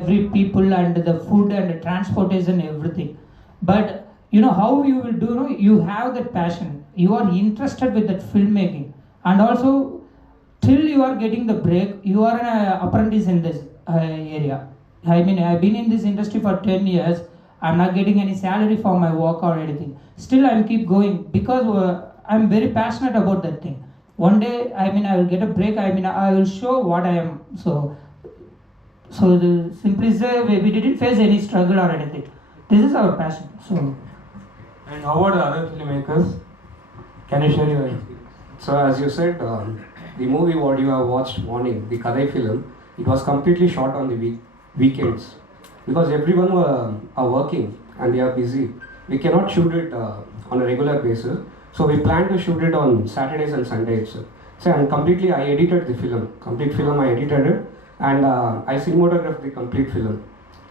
every people and the food and the transportation, everything. But you know how you will do, you know, you have that passion, you are interested with that filmmaking, and also till you are getting the break, you are an apprentice in this area. I mean, I've been in this industry for 10 years. I'm not getting any salary for my work or anything. Still, I'm keep going because I'm very passionate about that thing. One day, I mean, I will get a break. I mean, I will show what I am. So the simply say we didn't face any struggle or anything. This is our passion. So. And how about the other filmmakers? Can you share your experience? So as you said, the movie what you have watched morning, the Kadai film, it was completely shot on the weekends because everyone are working and they are busy. We cannot shoot it on a regular basis. So we plan to shoot it on Saturdays and Sundays. So and completely I edited the film. Complete film I edited it and I cinematographed the complete film.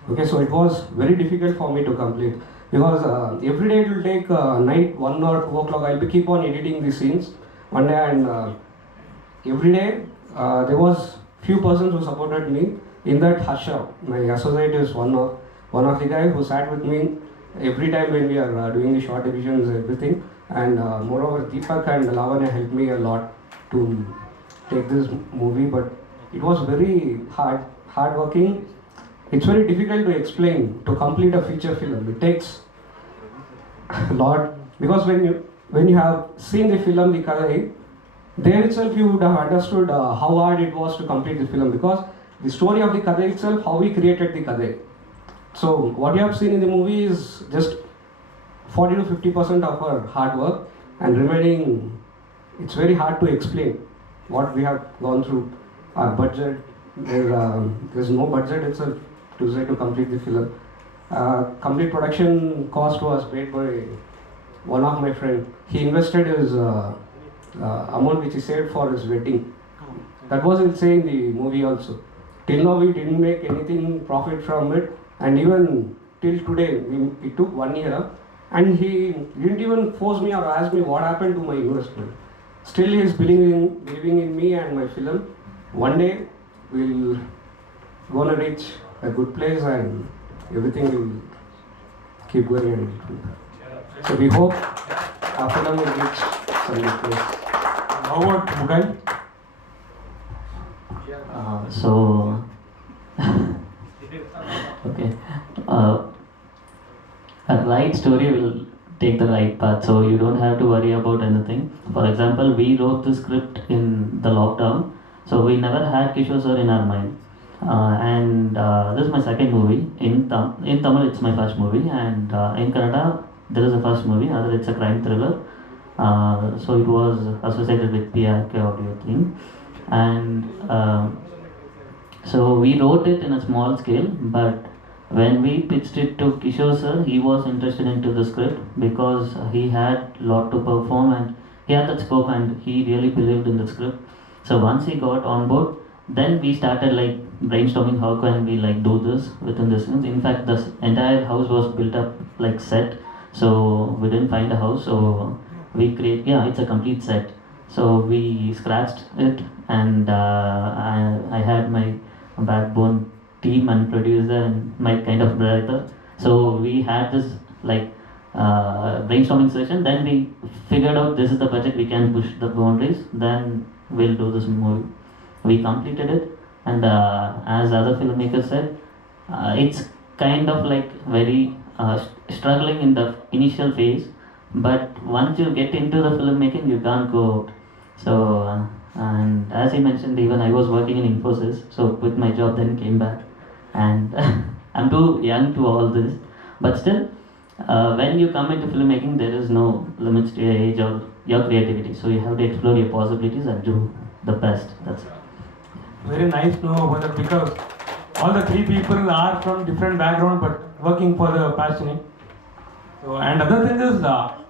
Okay, so it was very difficult for me to complete because every day it will take night 1 or 2 o'clock. I'll be keep on editing the scenes one day and every day there was few persons who supported me in that Harsha. My associate is one of the guys who sat with me every time when we are doing the short divisions everything. And moreover Deepak and Lavanya helped me a lot to take this movie, but it was very hard working. It's very difficult to explain to complete a feature film. It takes a lot because when you have seen the film The Kadai, there itself you would have understood how hard it was to complete the film because the story of the Kadai itself, how we created the Kadai. So what you have seen in the movie is just 40 to 50% of our hard work, and remaining it's very hard to explain what we have gone through. Our budget, there's no budget itself to say to complete the film. Complete production cost was paid by one of my friend. He invested his amount which he saved for his wedding. That was insane, the movie also. Till now we didn't make anything profit from it, and even till today it took 1 year, and he didn't even force me or ask me what happened to my investment. Still he is believing in me and my film. One day we'll gonna reach a good place and everything will keep going and so we hope our film will reach some good place. How about Mugai? So okay, a right story will take the right path, so you don't have to worry about anything. For example, we wrote the script in the lockdown, so we never had Kishore sir in our mind. And this is my second movie. In Tamil, it's my first movie, and in Kannada, there is a first movie. Other, it's a crime thriller. So it was associated with PRK audio thing, and so we wrote it in a small scale. But when we pitched it to Kishore sir, he was interested into the script because he had lot to perform and he had that scope and he really believed in the script. So once he got on board, then we started like brainstorming how can we like do this within this scenes. In fact, this entire house was built up like set, so we didn't find a house, so we it's a complete set. So we scratched it, and I had my backbone team and producer and my kind of director. So we had this like brainstorming session. Then we figured out this is the budget, we can push the boundaries. Then we'll do this movie. We completed it, and as other filmmakers said, it's kind of like very struggling in the initial phase, but once you get into the filmmaking, you can't go out. So and as he mentioned, even I was working in Infosys, so quit my job, then came back, and I'm too young to all this, but still, when you come into filmmaking, there is no limits to your age or your creativity, so you have to explore your possibilities and do the best. That's it. Very nice to know about that because all the three people are from different background but working for the passion. So, and other thing is,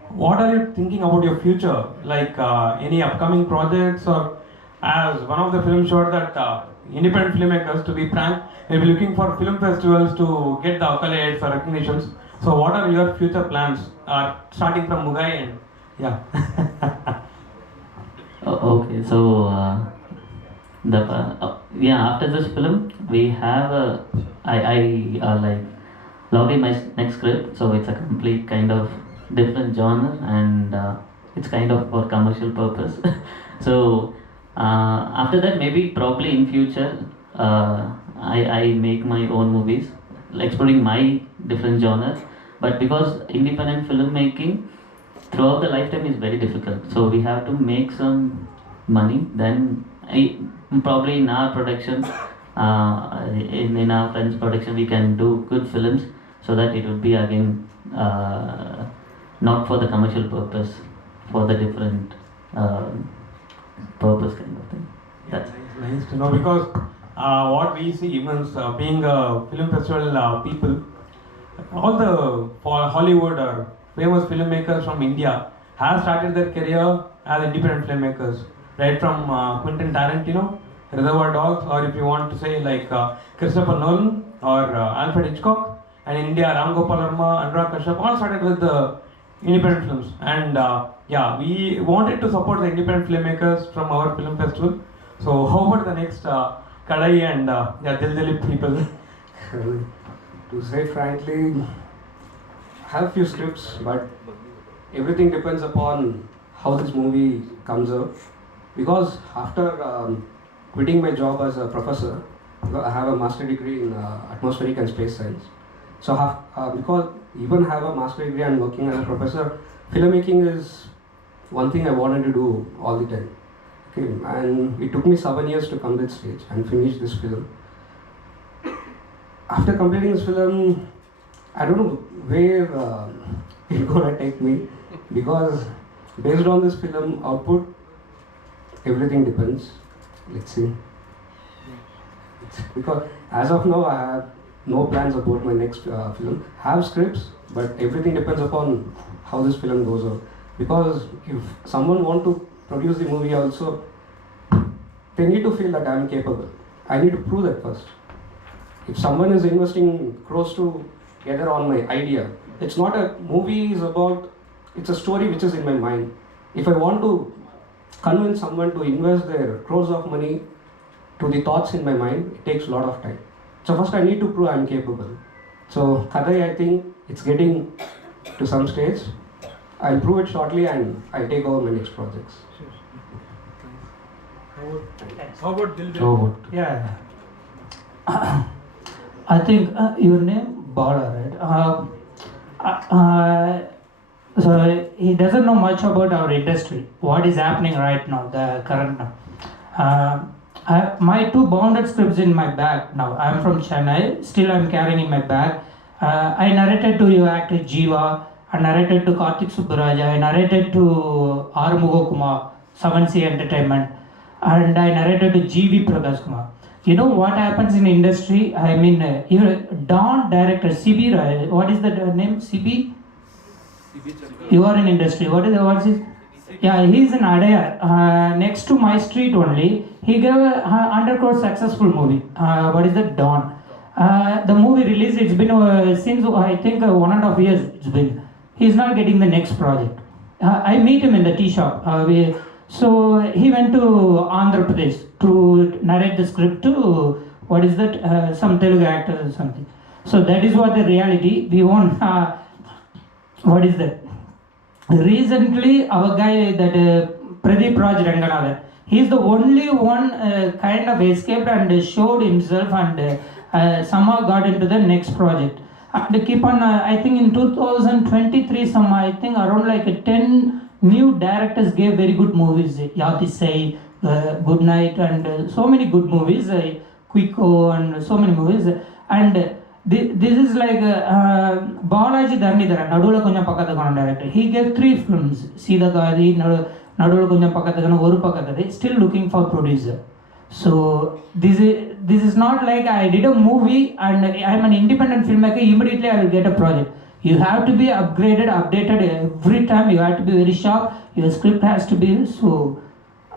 what are you thinking about your future? Like any upcoming projects, or as one of the film showed that independent filmmakers, to be frank, will be looking for film festivals to get the accolades or recognitions. So what are your future plans? Starting from Mugai and yeah. Okay, so the yeah, after this film, we have a, I like lovely my next script, so it's a complete kind of different genre and it's kind of for commercial purpose. So after that, maybe probably in future, I make my own movies, exploring my different genres. But because independent filmmaking throughout the lifetime is very difficult, so we have to make some money. Then probably in our production, in our friends' production, we can do good films so that it would be again not for the commercial purpose, for the different purpose kind of thing. That's Nice to know because what we see, even being a film festival people, all the for Hollywood or famous filmmakers from India have started their career as independent filmmakers, right from Quentin Tarantino, Reservoir Dogs, or if you want to say like Christopher Nolan or Alfred Hitchcock, and in India Ram Gopal Verma, Anurag Kashyap, all started with the independent films. And yeah, we wanted to support the independent filmmakers from our film festival. So how about the next Kadai and yeah, Dil Dilip people? To say frankly, I have few scripts, but everything depends upon how this movie comes out. Because after quitting my job as a professor, I have a master degree in atmospheric and space science. So because even have a master degree and working as a professor, filmmaking is one thing I wanted to do all the time. Okay, and it took me 7 years to come to this stage and finish this film. After completing this film, I don't know where it's gonna take me, because based on this film output, everything depends. Let's see. Because as of now, I have no plans about my next film. Have scripts, but everything depends upon how this film goes out. Because if someone want to produce the movie also, they need to feel that I am capable. I need to prove that first. If someone is investing crores together on my idea, it's not a movie is about, it's a story which is in my mind. If I want to convince someone to invest their crores of money to the thoughts in my mind, it takes a lot of time. So first I need to prove I'm capable. So Kadai, I think it's getting to some stage. I'll prove it shortly and I'll take over my next projects. How about Dil Dilip? So, Yeah. I think your name Bala, right? So he doesn't know much about our industry, what is happening right now, the current now. My two bounded scripts in my bag now. I'm from Chennai, still I'm carrying in my bag. I narrated to your actor Jiva, I narrated to Karthik Subbaraja, I narrated to R. Mugokumar, 7C Entertainment, and I narrated to G.V. Prakash Kumar. You know what happens in industry? I mean, Don director, CB, what is the name? CB? You are in industry. What's his? Yeah, he's in Adayar. Next to my street only. He gave a 100 crore successful movie. What is that? Dawn. The movie released, it's been since I think 1.5 years it's been. He's not getting the next project. I meet him in the tea shop. So he went to Andhra Pradesh to narrate the script to, what is that, some Telugu actor or something. So that is what the reality. We want, what is that? Recently, our guy, that Pradeep Raj Ranganathan, he's the only one kind of escaped and showed himself and somehow got into the next project. And keep on, I think in 2023, I think around like 10 new directors gave very good movies. Yatisai, Good Night, and so many good movies. Quicko and so many movies. And this is like Balaji Dharnidhara, Nadula Konjam Pakkathakana director. He gave 3 films. Sida Gadi, Nadula Konjam Pakkathakana, Oru Pakkathakana. Still looking for producer. So this is not like I did a movie and I'm an independent filmmaker, immediately I will get a project. You have to be upgraded, updated every time. You have to be very sharp. Your script has to be so.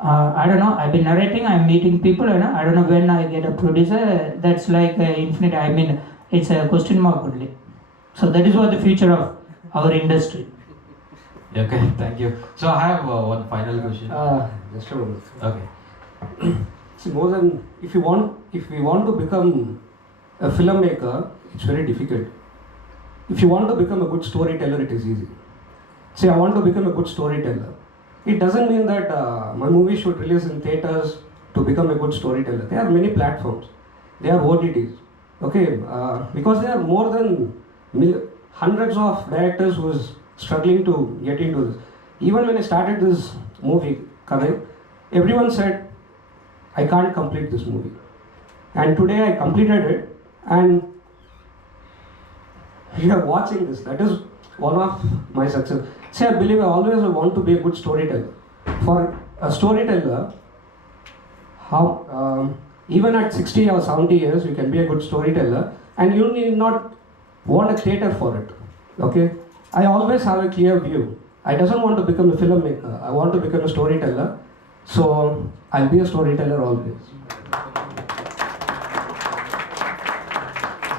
I don't know. I've been narrating. I'm meeting people. I don't know when I get a producer. That's like infinite. I mean, it's a question mark only. So that is what the future of our industry. Okay, thank you. So I have one final question. just a moment. Okay. See, more than if we want to become a filmmaker, it's very difficult. If you want to become a good storyteller, it is easy. Say, I want to become a good storyteller. It doesn't mean that my movie should release in theaters to become a good storyteller. There are many platforms. There are OTTs. Okay, because there are more than hundreds of directors who is struggling to get into this. Even when I started this movie, Kadai, everyone said, I can't complete this movie. And today I completed it, and you are watching this. That is one of my success. See, I believe I always want to be a good storyteller. For a storyteller, even at 60 or 70 years, you can be a good storyteller, and you need not want a theater for it. Okay? I always have a clear view. I doesn't want to become a filmmaker. I want to become a storyteller. So I'll be a storyteller always.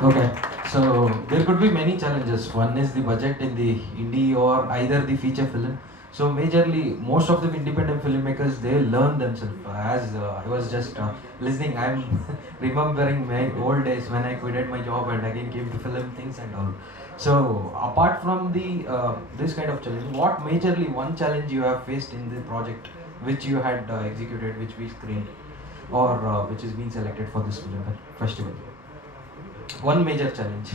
Okay, so there could be many challenges. One is the budget in the indie or either the feature film. So majorly, most of the independent filmmakers, they learn themselves. As I was just listening, I'm remembering my old days when I quitted my job and again came to film things and all. So apart from the this kind of challenge, what majorly one challenge you have faced in the project which you had executed, which we screened, or which is being selected for this film festival? One major challenge.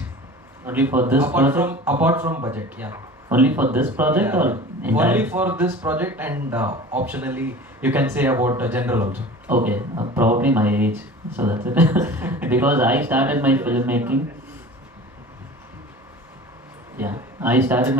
Only for this project? Apart from budget, yeah. Only for this project or entire? Only for this project, and optionally you can say about general also. Okay, probably my age, so that's it. Because I started my filmmaking. Yeah, I started my